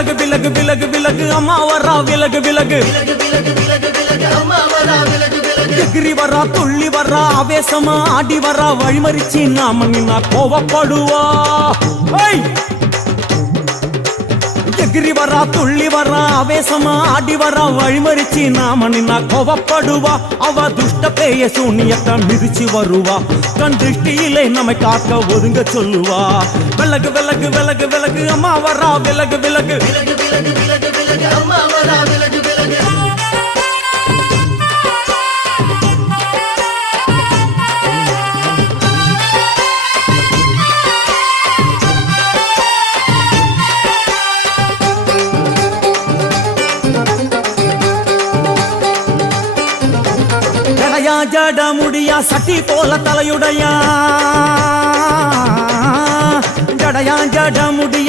விலகு விலகு விலகு விலகு அம்மா வரா விலகு விலகு எகிரி வரா துள்ளி வரா ஆவேசமா ஆடி வரா வழிமறிச்சு நாம நின்னா கோவப்படுவா எகிரி வரா துள்ளி வரா ஆவேசமா ஆடி வரா வழிமறிச்சு நாம நின்னா கோவப்படுவா அவ துஷ்ட பேய சூனியத்தை மிதிச்சு வருவா கண் திருஷ்டியிலே நம்மை காக்க ஒதுங்க சொல்லுவா விலகு விலகு விலகு விலகு அம்மா வரா விலகு விலகு அம்மா வரா விலகு விலகு ஜட முடியா சட்டி போல தலையுடையா ஜடையா ஜட முடி